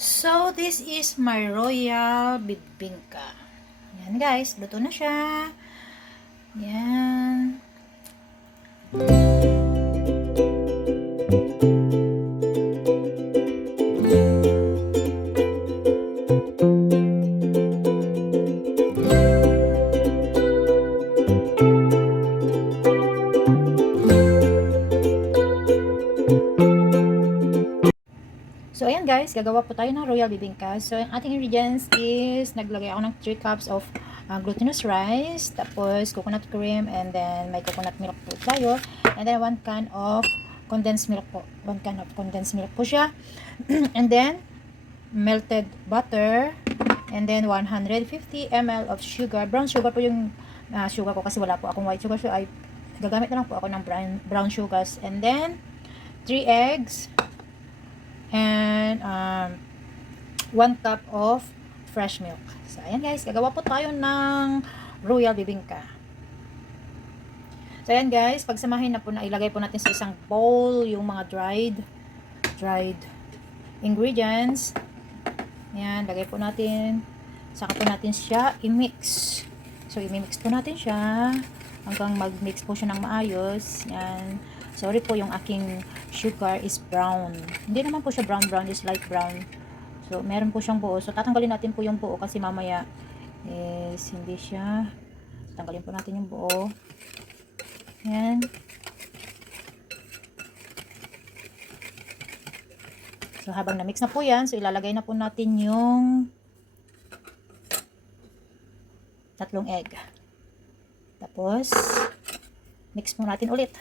So, this is my royal bibingka. Yan guys, luto na siya. Yan. So, ayan guys, gagawa po tayo ng royal bibingka. So, ang ating ingredients is, naglagay ako ng 3 cups of glutinous rice, tapos coconut cream, and then may coconut milk po tayo, and then 1 can of condensed milk po. 1 can of condensed milk po siya. And then, melted butter, and then 150 ml of sugar. Brown sugar po yung sugar ko kasi wala po akong white sugar. So, ay gagamit na lang po ako ng brown sugars. And then, 3 eggs, and 1 cup of fresh milk. So, ayan guys, gagawa po tayo ng royal bibingka. So, ayan guys, pagsamahin na po na ilagay po natin sa isang bowl yung mga dried ingredients. Ayan, lagay po natin. Saka po natin siya i-mix. So, i-mix po natin siya hanggang mag-mix po siya ng maayos. Ayan. Sorry po, yung aking sugar is brown. Hindi naman po siya brown, is light brown. So, meron po siyang buo. So, tatanggalin natin po yung buo kasi mamaya is hindi siya. Tanggalin po natin yung buo. Ayan. So, habang na-mix na po yan, so ilalagay na po natin yung 3 egg. Tapos, mix po natin ulit.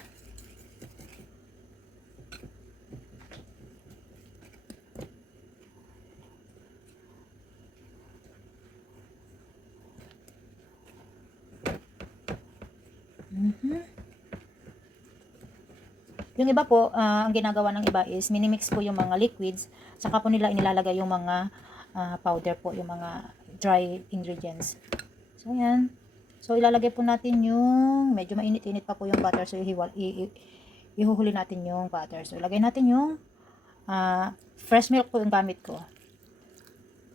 Yung iba po, ang ginagawa ng iba is minimix po yung mga liquids, saka po nila inilalagay yung mga powder po, yung mga dry ingredients. So, yan. So, ilalagay po natin yung, medyo mainit-init pa po yung butter, so ihuhuli natin yung butter. So, ilagay natin yung fresh milk po yung gamit ko.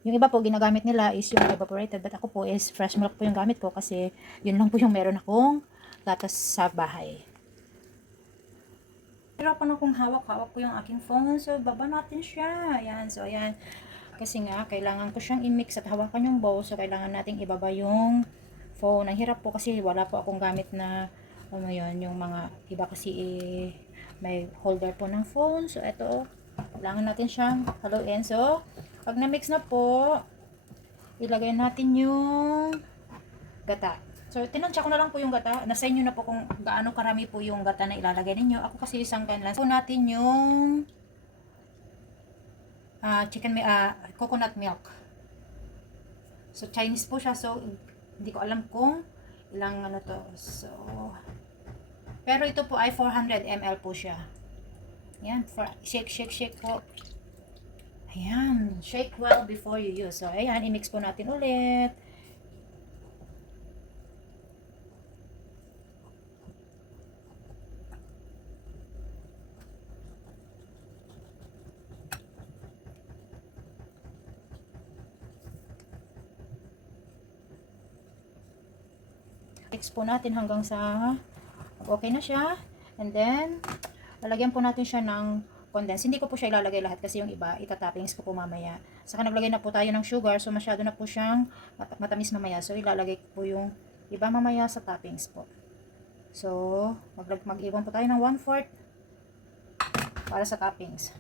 Yung iba po, ginagamit nila is yung evaporated, but ako po is fresh milk po yung gamit ko kasi yun lang po yung meron akong gatas sa bahay. Hirapan akong hawak-hawak po yung aking phone. So, baba natin siya. Ayan. So, ayan. Kasi nga, kailangan ko siyang i-mix at hawakan yung bowl. So, kailangan nating ibaba yung phone. Ang hirap po kasi wala po akong gamit na, ano yun, yung mga iba kasi may holder po ng phone. So, ito, kailangan natin siyang haluin. So, pag na-mix na po, ilagay natin yung gata. So, tinansya ko na lang po yung gata. Nasa inyo na po kung gaano karami po yung gata na ilalagay ninyo. Ako kasi isang can lang. So, natin yung coconut milk. So, Chinese po siya. So, hindi ko alam kung ilang ano to. So, pero ito po ay 400 ml po siya. Ayan. Shake po. Ayan. Shake well before you use. So, ayan. I-mix po natin ulit. Mix po natin hanggang sa okay na siya. And then, lalagyan po natin siya ng condense. Hindi ko po siya ilalagay lahat kasi yung iba, itatoppings ko po mamaya. Saka naglagay na po tayo ng sugar, so masyado na po siyang matamis mamaya. So, ilalagay ko po yung iba mamaya sa toppings po. So, mag-iwan po tayo ng 1/4 para sa toppings.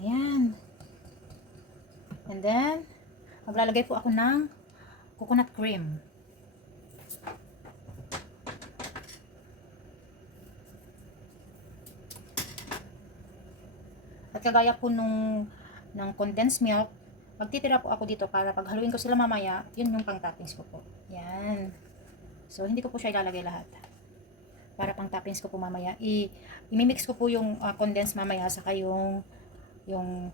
Ayan. And then, maglalagay po ako ng coconut cream. At kagaya po ng condensed milk, magtitira po ako dito para pag haluin ko sila mamaya, yun yung pang toppings ko po. Yan. So, hindi ko po siya ilalagay lahat. Para pang toppings ko po mamaya. I-mix ko po yung condensed mamaya saka yung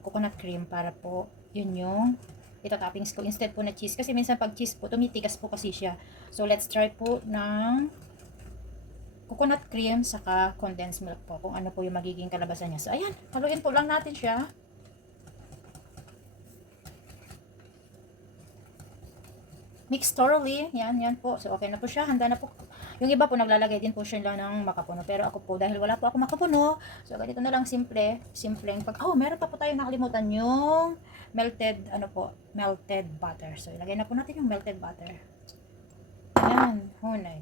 coconut cream para po yun yung ito-toppings ko instead po na cheese. Kasi minsan pag cheese po, tumitigas po kasi siya. So, let's try po ng coconut cream saka condensed milk po, kung ano po yung magiging kalabasan niya. So ayan, haluin po lang natin siya. Mix thoroughly. Yan po. So, okay na po siya. Handa na po. Yung iba po, naglalagay din po siya ng makapuno. Pero ako po, dahil wala po ako makapuno, so, ganito na lang simple. Simpleng pag, meron pa po tayo nakalimutan yung melted, melted butter. So, ilagay na po natin yung melted butter. Ayan. Hunay.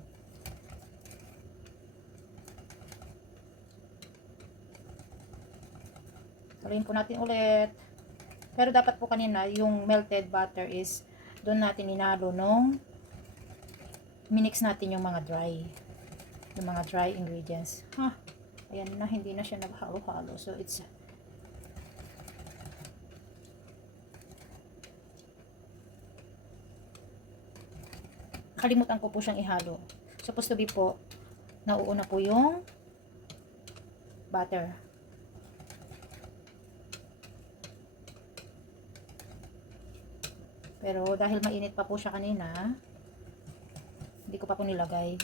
Haluin po natin ulit. Pero dapat po kanina, yung melted butter is doon natin inalo nung minix natin yung mga dry ingredients. Ayan na, hindi na siya naghalo-halo. So, it's kalimutan ko po siyang ihalo. Supposed to be po, nauuna po yung butter. Pero dahil mainit pa po siya kanina, hindi ko pa po nilagay.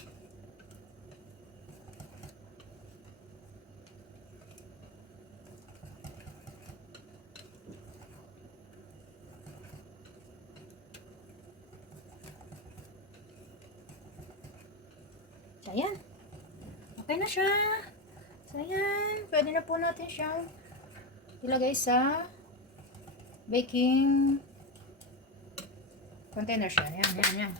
So, ayan. Okay na siya. So, ayan. Pwede na po natin siyang ilagay sa baking container siya. Yan.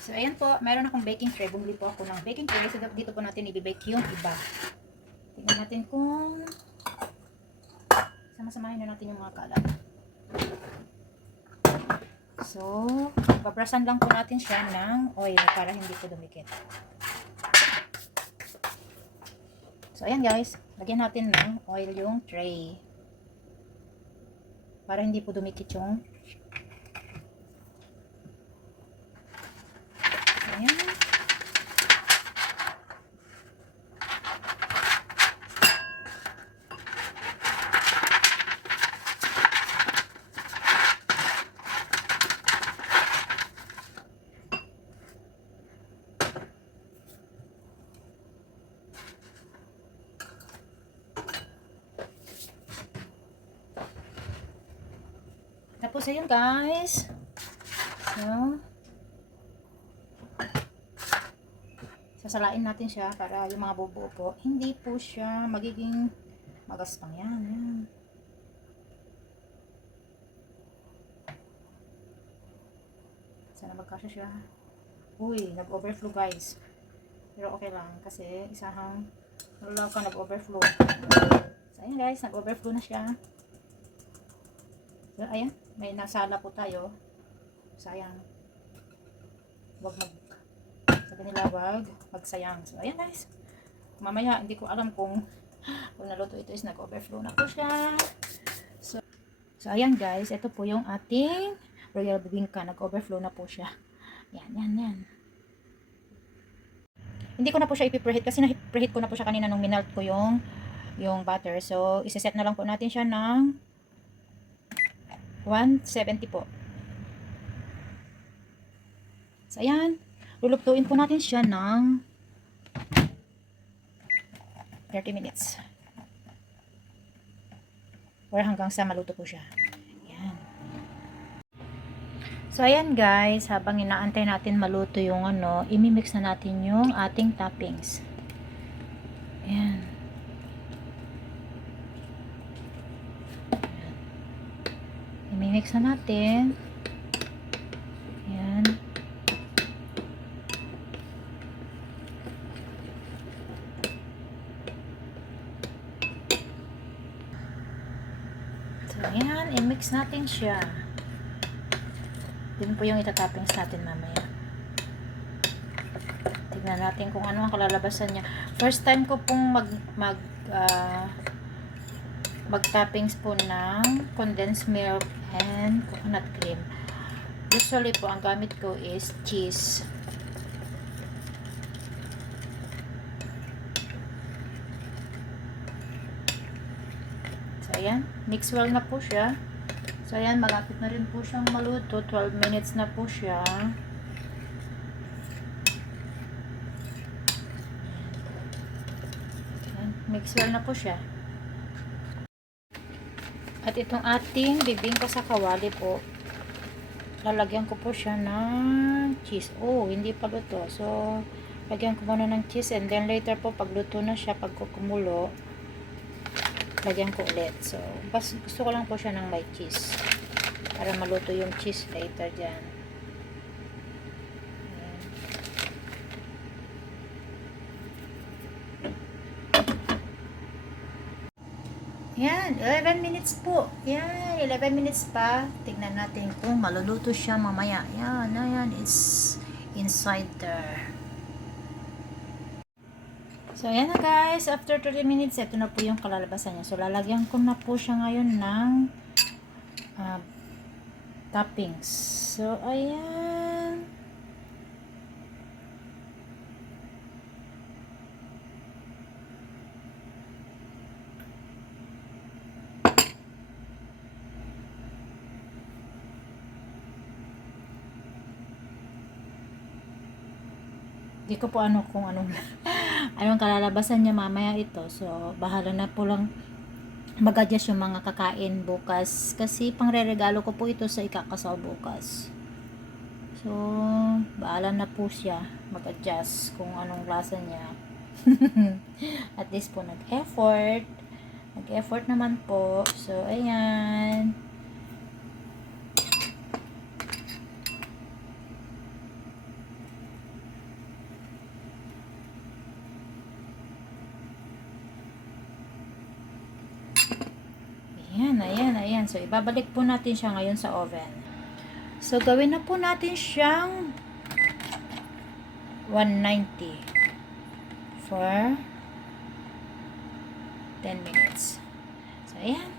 So, ayan po. Meron akong baking tray. Bumili po ako ng baking tray. So, dito po natin i-bake yung iba. Tingnan natin kung sama-samahin na natin yung mga kalat. So, babrasan lang po natin siya ng oil para hindi po dumikit. So, ayan guys, lagyan natin ng oil yung tray. Para hindi po dumikit yung ayan. Tapos ayun guys. So, sasalain natin siya para yung mga bubuo po, hindi po siya magiging magaspang. Yan. Sana magkasya siya. Uy, nag-overflow guys. Pero okay lang kasi isahang nalalaw ka nag-overflow. So ayan guys, nag-overflow na siya. So ayan, may nasala po tayo. Sayang. Sabi nila wag magsayang. So ayan guys. Mamaya hindi ko alam kung naluto ito is nag-overflow na po siya. So ayan guys, ito po yung ating royal bibingka. Nag-overflow na po siya. Yan. Hindi ko na po siya ipipreheat kasi na-preheat ko na po siya kanina nung minelt ko yung butter. So isi-set na lang po natin siya ng 170 po. So ayan, lulutuin po natin siya ng 30 minutes. Or hanggang sa maluto po siya. Ayan. So ayan guys, habang inaantay natin maluto yung imimix na natin yung ating toppings. Ayan. Imimix na natin. Ayan. So, ayan. I-mix natin siya. Yun po yung itatoppings natin mamaya. Tignan natin kung ano ang kalalabasan niya. First time ko pong mag-toppings po ng condensed milk and coconut cream. Usually po, ang gamit ko is cheese. So, ayan, mix well na po siya. So, ayan, malapit na rin po siyang maluto. 12 minutes na po siya. Ayan, mix well na po siya. At itong ating bibingka sa kawali po, lalagyan ko po siya ng cheese. Oh, hindi pa luto. So, lagyan ko muna ng cheese and then later po, pag luto na siya, pag kumulo, lagyan ko ulit. So, gusto ko lang po siya ng may cheese. Para maluto yung cheese later dyan. Yan, 11 minutes po. Yan, 11 minutes pa. Tignan natin kung maluluto siya mamaya. Yan, ayan, it's inside there. So, ayan na guys. After 30 minutes, ito na po yung kalalabasan niya. So, lalagyan ko na po siya ngayon ng toppings. So, ayan. Hindi ko po kung anong anong kalalabasan niya mamaya ito. So, bahala na po lang mag-adjust yung mga kakain bukas. Kasi pangre-regalo ko po ito sa ikakasaw bukas. So, bahala na po siya mag-adjust kung anong lasa niya. At least po nag-effort. Nag-effort naman po. So, ayan. Ayan. So, ibabalik po natin siya ngayon sa oven. So, gawin na po natin siyang 190 for 10 minutes. So, ayan.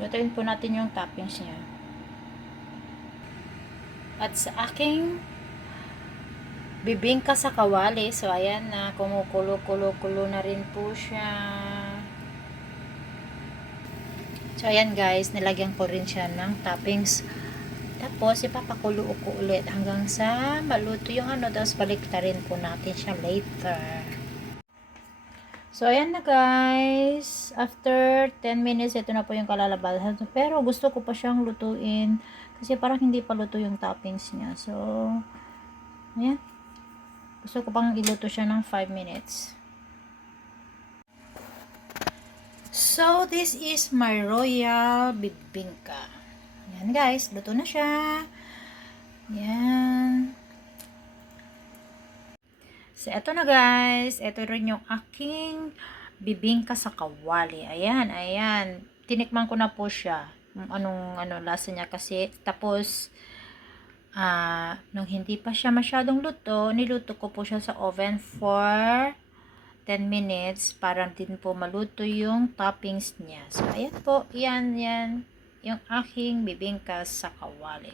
Lutuin po natin yung toppings niya. At sa aking bibingka sa kawali, so, ayan na, kumukulo-kulo-kulo na rin po siya. So, ayan guys, nilagyan ko rin siya ng toppings. Tapos, ipapakulo ko ulit hanggang sa maluto yung tapos balik na rin po natin siya later. So, ayan na guys. After 10 minutes, ito na po yung kalalabasan. Pero, gusto ko pa siyang lutuin kasi parang hindi pa luto yung toppings niya. So, ayan. Gusto ko pang iluto siya ng 5 minutes. So, this is my royal bibingka. Yan guys, luto na siya. Yan. So, eto na guys. Ito rin yung aking bibingka sa kawali. Ayan. Tinikman ko na po siya. Anong lasa niya kasi. Tapos, nung hindi pa siya masyadong luto, niluto ko po siya sa oven for 10 minutes para din po maluto yung toppings niya. So, ayan po. Yan. Yung aking bibingka sa kawali.